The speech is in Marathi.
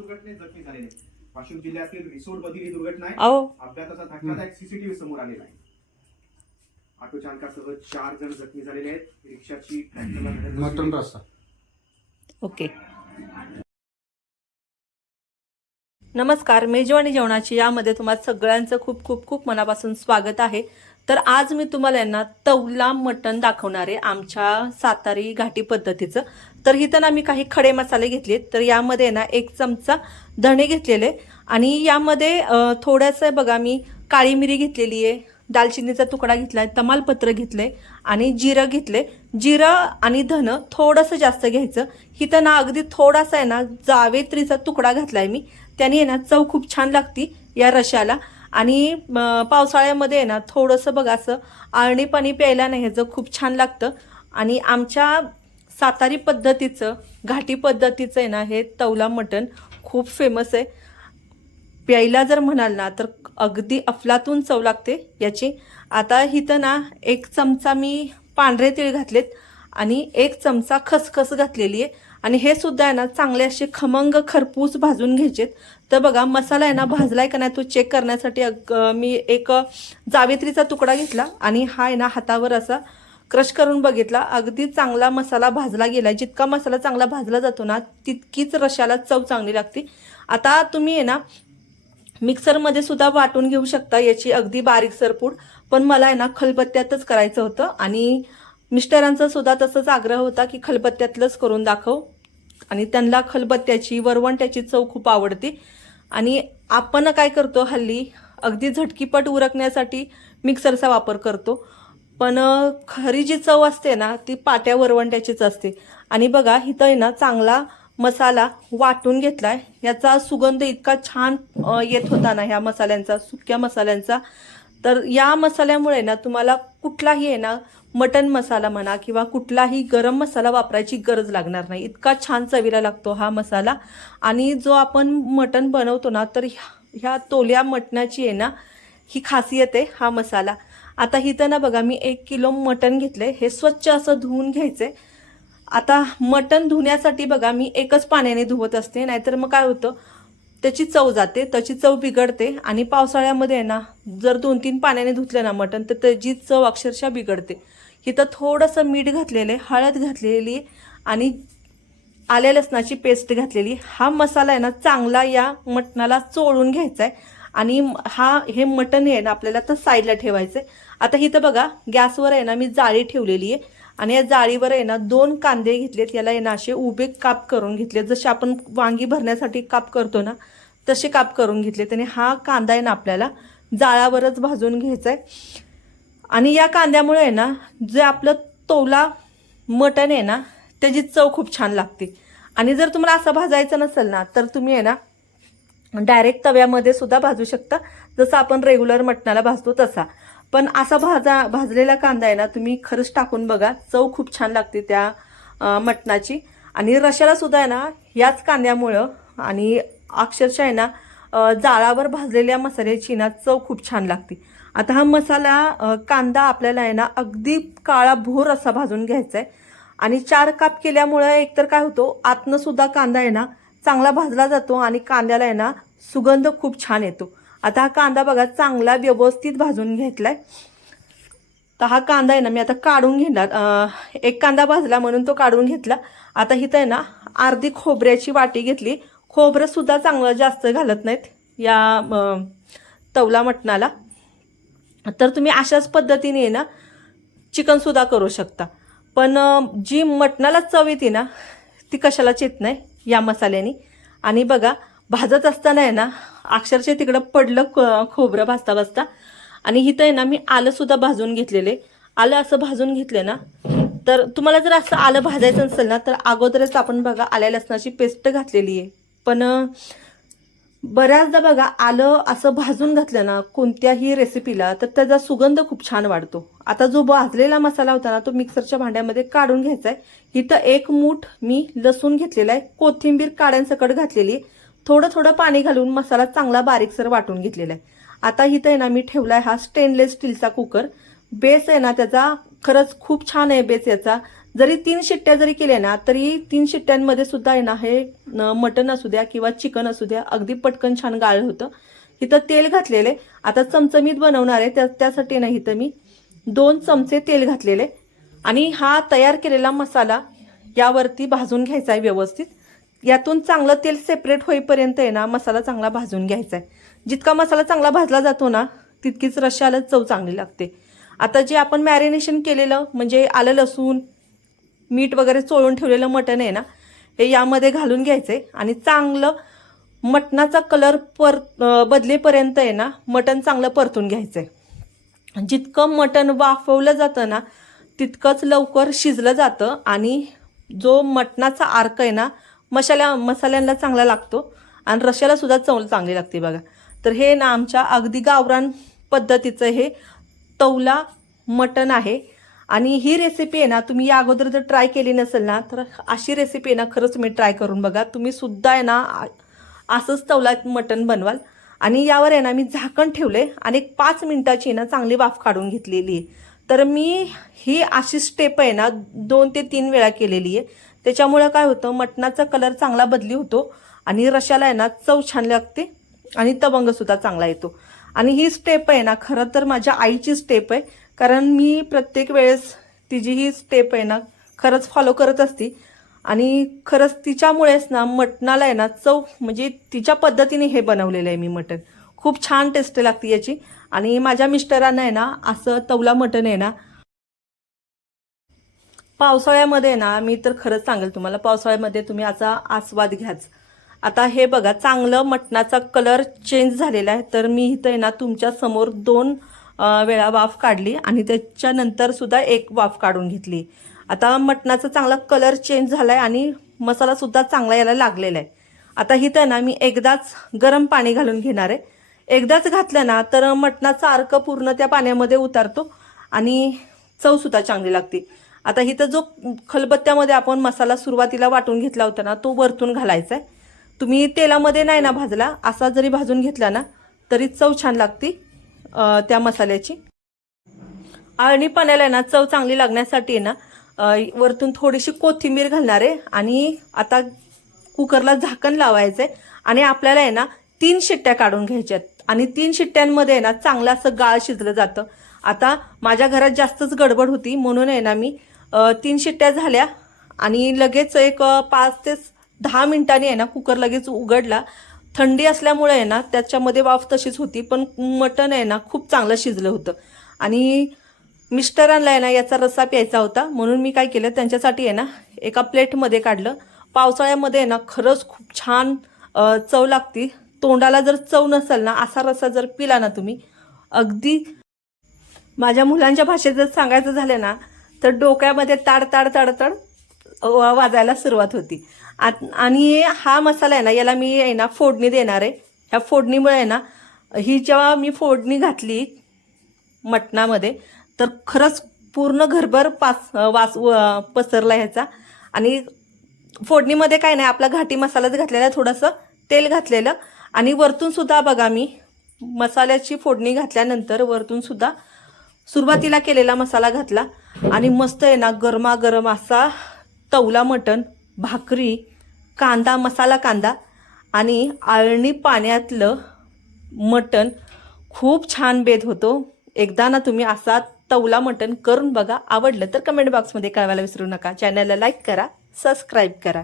दुर्घटनेत जखमी झालेले. वाशिम जिल्ह्यातील रिसोड मधील ही दुर्घटना आहे. अहो. अपघाताचा धक्कादायक सीसीटीव्ही समोर आलेला आहे. ऑटो चालकासह चार जण जखमी झालेले आहेत. रिक्षाची ट्रॅक्टरला धडक मटन बसली. रस्सा. ओके. नमस्कार मेजवानी जेवणाची यामध्ये तुम्हाला सगळ्यांचं खूप खूप खूप मनापासून स्वागत आहे. तर आज मी तुम्हाला यांना तवला मटण दाखवणार आहे आमच्या सातारी घाटी पद्धतीचं. तर इथं ना मी काही खडे मसाले घेतलेत तर यामध्ये ना एक चमचा धणे घेतलेले. आणि यामध्ये थोडंसं बघा मी काळी मिरी घेतलेली आहे. दालचिनीचा तुकडा घेतला आहे तमालपत्र घेतले आणि जिरं घेतले जिरं आणि धन थोडंसं जास्त घ्यायचं. इथं ना अगदी थोडासा आहे ना जावेत्रीचा तुकडा घातला आहे मी. त्याने आहे ना चव खूप छान लागती या रशाला. आणि पावसाळ्यामध्ये आहे ना थोडंसं बघा असं आळणी पाणी प्यायला नाही ह्याचं खूप छान लागतं. आणि आमच्या सातारी पद्धतीचं घाटी पद्धतीचं आहे ना हे तवला मटण खूप फेमस आहे. प्यायला जर म्हणाल ना तर अगदी अफलातून चव लागते याची. आता इथं ना एक चमचा मी पांढरे तीळ घातलेत आणि एक चमचा खसखस घातलेली आहे. आणि हे सुद्धा आहे ना चांगले असे खमंग खरपूस भाजून घ्यायचेत. तर बघा मसाला आहे ना भाजलाय का नाही तो चेक करण्यासाठी अग- मी एक जावेत्रीचा तुकडा घेतला आणि हा आहे ना हातावर असा क्रश करून बघितला. अगदी चांगला मसाला भाजला गेला जितका मसाला चांगला भाजला जातो ना तितकीच रशाला चव चांगली लागते. आता तुम्ही आहे ना मिक्सरमध्ये सुद्धा वाटून घेऊ शकता याची अगदी बारीक सरपूड. पण मला आहे ना खलबत्त्यातच करायचं होतं आणि मिस्टरांचा सुद्धा तसंच आग्रह होता की खलबत्त्यातलंच करून दाखव. आणि त्यांना खलबत्त्याची वरवंट्याची चव खूप आवडते. आणि आपण काय करतो हल्ली अगदी झटकीपट उरकण्यासाठी मिक्सरचा वापर करतो. पण खरी जी चव असते ना ती पाट्या वरवंट्याचीच असते. आणि बघा इथं आहे ना चांगला मसाला वाटून घेतलाय. याचा सुगंध इतका छान येत होता ना ह्या मसाल्यांचा सुक्या मसाल्यांचा. तर या मसाल्यामुळे ना तुम्हाला कुठलाही आहे ना मटन मसाला म्हणा किंवा कुठलाही गरम मसाला वापरायची गरज लागणार नाही. इतका छान चवीला लागतो हा मसाला. आणि जो आपण मटण बनवतो ना तर ह्या ह्या तोल्या मटणाची आहे ना ही खासियत आहे हा मसाला. आता इथं ना बघा मी एक किलो मटण घेतले. हे स्वच्छ असं धुवून घ्यायचे. आता मटण धुण्यासाठी बघा मी एकच पाण्याने धुवत असते. नाहीतर मग काय होतं? त्याची चव जाते त्याची चव बिघडते आणि पावसाळ्यामध्ये आहे ना जर दोन तीन पाण्याने धुतलं ना मटण तर त्याची चव अक्षरशः बिघडते. इथं थोडंसं मीठ घातलेलं आहे हळद घातलेली आणि आल्या लसणाची पेस्ट घातलेली. हा मसाला आहे ना चांगला या मटणाला चोळून घ्यायचा आहे आणि हा हे मटण आहे ना आपल्याला तर साईडला ठेवायचं आहे आता इथं बघा गॅसवर आहे ना मी जाळी ठेवलेली आहे. आणि या जाळीवर आहे ना दोन कांदे घेतलेत. याला आहे ना असे उभे काप करून घेतले जसे आपण वांगी भरण्यासाठी काप करतो ना तसे काप करून घेतलेत. आणि हा कांदा आहे ना आपल्याला जाळावरच भाजून घ्यायचा आहे आणि या कांद्यामुळे आहे ना जे आपलं तोला मटण आहे ना त्याची चव खूप छान लागते. आणि जर तुम्हाला असं भाजायचं नसेल ना तर तुम्ही आहे ना डायरेक्ट तव्यामध्ये सुद्धा भाजू शकता. जसं आपण रेग्युलर मटणाला भाजतो तसा. पण असा भाजा भाजलेला कांदा आहे ना तुम्ही खरंच टाकून बघा. चव खूप छान लागते त्या मटणाची. आणि रशाला सुद्धा आहे ना याच कांद्यामुळं आणि अक्षरशः आहे ना जाळावर भाजलेल्या मसाल्याची ना चव खूप छान लागते. आता हा मसाला कांदा आपल्याला आहे ना अगदी काळा भोर असा भाजून घ्यायचा आहे आणि चार काप केल्यामुळं एकतर काय होतो आतनं सुद्धा कांदा आहे ना चांगला भाजला जातो आणि कांद्याला आहे ना सुगंध खूप छान येतो. आता हा कांदा बघा चांगला व्यवस्थित भाजून घेतलाय. तर हा कांदा आहे ना मी आता काढून घेणार. एक कांदा भाजला म्हणून तो काढून घेतला. आता इथं आहे ना अर्धी खोबऱ्याची वाटी घेतली. खोबरं सुद्धा चांगलं जास्त घालत नाहीत या तवला मटणाला. तर तुम्ही अशाच पद्धतीने आहे ना चिकनसुद्धा करू शकता. पण जी मटणाला चव येते ना ती कशालाच येत नाही या मसाल्याने. आणि बघा भाजत असताना आहे ना अक्षरशः तिकडं पडलं खोबरं भाजता भाजता. आणि इथं आहे ना मी आलंसुद्धा भाजून घेतलेले. आलं असं भाजून घेतलं ना तर तुम्हाला जर असं आलं भाजायचं नसेल ना तर अगोदरच आपण बघा आल्या लसणाची पेस्ट घातलेली आहे. पण बऱ्याचदा बघा आलं असं भाजून घातलं ना कोणत्याही रेसिपीला तर त्याचा सुगंध खूप छान वाढतो. आता जो भाजलेला मसाला होता ना तो मिक्सरच्या भांड्यामध्ये काढून घ्यायचा आहे इथं एक मूठ मी लसूण घेतलेला आहे. कोथिंबीर काड्यांसकट घातलेली आहे. थोडं थोडं पाणी घालून मसाला चांगला बारीकसर वाटून घेतलेला आहे. आता इथं आहे ना मी ठेवलाय हा स्टेनलेस स्टीलचा कुकर बेस आहे ना त्याचा खरंच खूप छान आहे बेस याचा. जरी तीन शिट्ट्या जरी केल्या ना तरी तीन शिट्ट्यांमध्ये सुद्धा आहे ना हे मटन मटण असू द्या किंवा चिकन असू द्या अगदी पटकन छान गाळलं होतं. इथं तेल घातलेले आता चमचमीत बनवणार आहे त्या त्यासाठी ना इथं मी दोन चमचे तेल घातलेले आणि हा तयार केलेला मसाला यावरती भाजून घ्यायचा आहे व्यवस्थित. यातून चांगलं तेल सेपरेट होईपर्यंत आहे ना मसाला चांगला भाजून घ्यायचा आहे जितका मसाला चांगला भाजला जातो ना तितकीच रश्याला चव चांगली लागते. आता जे आपण मॅरिनेशन केलेलं म्हणजे आलं लसूण मीठ वगैरे चोळून ठेवलेलं मटण आहे ना हे यामध्ये घालून घ्यायचं आहे आणि चांगलं मटणाचा कलर पर बदलेपर्यंत आहे ना मटण चांगलं परतून घ्यायचं आहे जितकं मटण वाफवलं जातं ना तितकंच लवकर शिजलं जातं. आणि जो मटणाचा आर्क आहे ना मसाला मसाल्यांना चांगला लागतो आणि रश्याला सुद्धा चव चांगली लागते बघा. तर हे ना आमच्या अगदी गावरान पद्धतीचं हे तवला मटण आहे. आणि ही रेसिपी आहे ना तुम्ही या अगोदर जर ट्राय केली नसेल ना तर अशी रेसिपी आहे ना खरंच तुम्ही ट्राय करून बघा. तुम्ही सुद्धा आहे ना आ- असंच तवला मटण बनवाल. आणि यावर आहे ना मी झाकण ठेवले आणि एक पाच मिनटाची ना चांगली वाफ काढून घेतलेली आहे. तर मी ही अशी स्टेप आहे ना दोन ते तीन वेळा केलेली आहे. त्याच्यामुळं काय होतं मटणाचा कलर चांगला बदली होतो आणि रशाला आहे ना चव छान लागते आणि तवंगसुद्धा चांगला येतो. आणि ही स्टेप आहे ना खरं तर माझ्या आईची स्टेप आहे कारण मी प्रत्येक वेळेस तिची ही स्टेप आहे ना खरंच फॉलो करत असती. आणि खरंच तिच्यामुळेच ना मटणाला आहे ना चव म्हणजे तिच्या पद्धतीने हे बनवलेलं आहे मी मटण. खूप छान टेस्ट लागते याची. आणि माझ्या मिस्टरांना आहे ना असं तवला मटण आहे ना पावसाळ्यामध्ये ना मी तर खरंच सांगेल तुम्हाला पावसाळ्यामध्ये तुम्ही याचा आस्वाद घ्याच. आता हे बघा चांगलं मटणाचा कलर चेंज झालेला आहे तर मी इथं आहे ना तुमच्यासमोर दोन वेळा वाफ काढली आणि त्याच्यानंतर सुद्धा एक वाफ काढून घेतली. आता मटणाचा चांगला कलर चेंज झाला आहे आणि मसालासुद्धा चांगला याला लागलेला आहे. आता इथं ना मी एकदाच गरम पाणी घालून घेणार आहे. एकदाच घातलं ना तर मटणाचा अर्क पूर्ण त्या पाण्यामध्ये उतारतो आणि चवसुद्धा चांगली लागते. आता इथं जो खलबत्त्यामध्ये आपण मसाला सुरुवातीला वाटून घेतला होता ना तो वरतून घालायचा आहे तुम्ही तेलामध्ये नाही ना भाजला असा जरी भाजून घेतला ना तरी चव छान लागते त्या मसाल्याची. आळणी पाण्याला आहे ना चव चांगली लागण्यासाठी आहे ना वरतून थोडीशी कोथिंबीर घालणार आहे आणि आता कुकरला झाकण लावायचं आहे आणि आपल्याला आहे ना तीन शिट्ट्या काढून घ्यायच्यात. आणि तीन शिट्ट्यांमध्ये आहे ना चांगलं असं गाळ शिजलं जातं. आता माझ्या घरात जास्तच गडबड होती म्हणून आहे ना मी तीन शिट्ट्या झाल्या आणि लगेच एक पाच ते दहा मिनिटांनी आहे ना कुकर लगेच उघडला. थंडी असल्यामुळे आहे ना त्याच्यामध्ये वाफ तशीच होती पण मटण आहे ना खूप चांगलं शिजलं होतं. आणि मिस्टरांना आहे ना याचा रस्सा प्यायचा होता. म्हणून मी काय केलं त्यांच्यासाठी आहे ना एका प्लेटमध्ये काढलं. पावसाळ्यामध्ये आहे ना खरंच खूप छान चव लागती. तोंडाला जर चव नसेल ना असा रस्सा जर पिला ना तुम्ही अगदी. माझ्या मुलांच्या भाषेत जर सांगायचं झालं ना तर डोक्यामध्ये ताड ताड ताड वा- वाजायला सुरुवात होती. आत- आणि हा मसाला आहे ना याला मी आहे ना फोडणी देणार आहे. ह्या फोडणीमुळे आहे ना ही जेव्हा मी फोडणी घातली मटणामध्ये तर खरंच पूर्ण घरभर पास वास व- पसरला ह्याचा. आणि फोडणीमध्ये काय नाही आपला घाटी मसालाच घातलेला थोडंसं तेल घातलेलं. आणि वरतून सुद्धा बघा मी मसाल्याची फोडणी घातल्यानंतर वरतून सुद्धा सुरुवातीला केलेला मसाला घातला. आणि मस्त आहे ना गरमागरम असा तवला मटण भाकरी कांदा मसाला कांदा आणि आळणी पाण्यातलं मटण. खूप छान बेद होतो. एकदा ना तुम्ही असा तवला मटण करून बघा. आवडलं तर कमेंट बॉक्समध्ये कळवायला विसरू नका. चॅनलला लाईक करा सबस्क्राईब करा.